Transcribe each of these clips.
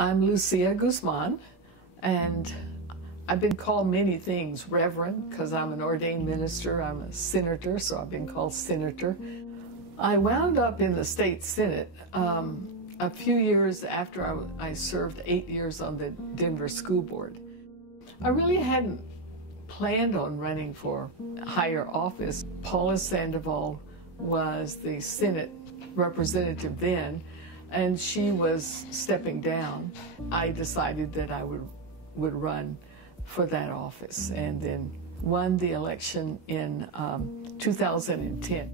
I'm Lucia Guzman, and I've been called many things. Reverend, because I'm an ordained minister. I'm a senator, so I've been called senator. I wound up in the state senate a few years after I served 8 years on the Denver School Board. I really hadn't planned on running for higher office. Paula Sandoval was the Senate representative then, and she was stepping down. I decided that I would run for that office, and then won the election in 2010.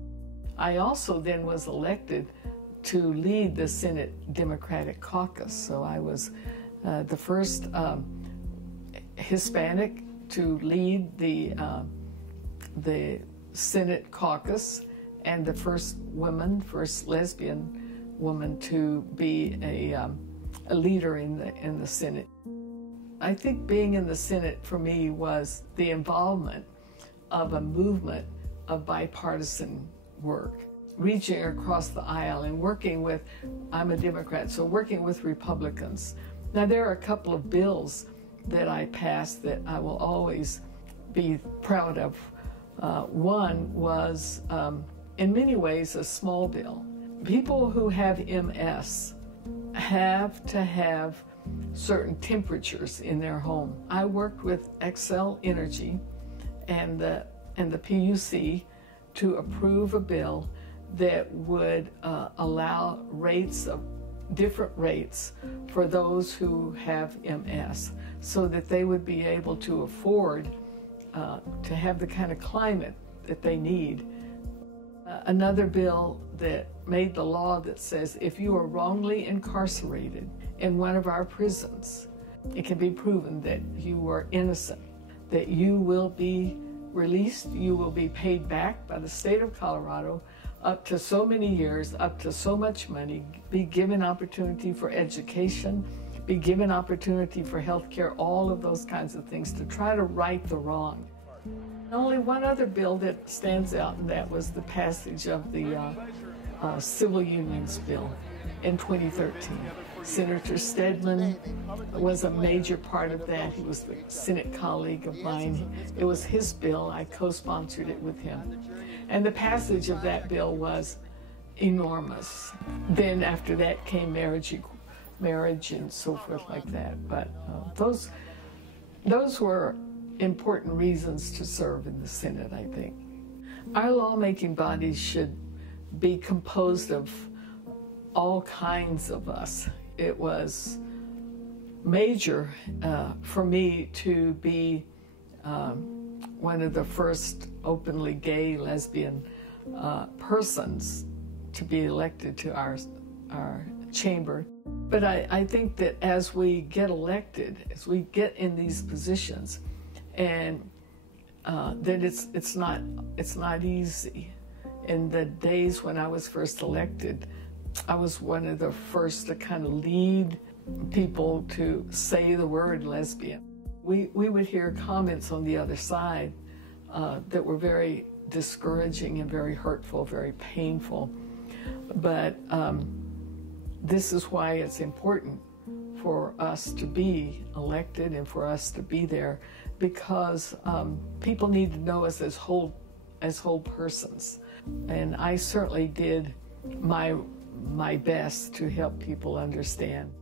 I also then was elected to lead the Senate Democratic Caucus. So I was the first Hispanic to lead the Senate caucus, and the first lesbian woman to be a leader in the Senate. I think being in the Senate for me was the involvement of a movement of bipartisan work, reaching across the aisle and working with, I'm a Democrat, so working with Republicans. Now there are a couple of bills that I passed that I will always be proud of. One was, in many ways, a small bill. People who have MS have to have certain temperatures in their home. I worked with Xcel Energy and the PUC to approve a bill that would allow different rates for those who have MS, so that they would be able to afford to have the kind of climate that they need. Another bill that made the law that says if you are wrongly incarcerated in one of our prisons, it can be proven that you are innocent, that you will be released, you will be paid back by the state of Colorado up to so many years, up to so much money, be given opportunity for education, be given opportunity for health care, all of those kinds of things to try to right the wrong. Only one other bill that stands out, and that was the passage of the Civil Unions Bill in 2013. Senator Stedman was a major part of that. He was a Senate colleague of mine. It was his bill. I co-sponsored it with him. And the passage of that bill was enormous. Then after that came marriage and so forth like that. But those were important reasons to serve in the Senate, I think. Our lawmaking bodies should be composed of all kinds of us. It was major for me to be one of the first openly gay, lesbian persons to be elected to our chamber. But I think that as we get elected, as we get in these positions, and that it's not easy. In the days when I was first elected, I was one of the first to kind of lead people to say the word lesbian. We would hear comments on the other side that were very discouraging and very hurtful, very painful. But this is why it's important for us to be elected and for us to be there, because people need to know us as whole persons. And I certainly did my best to help people understand.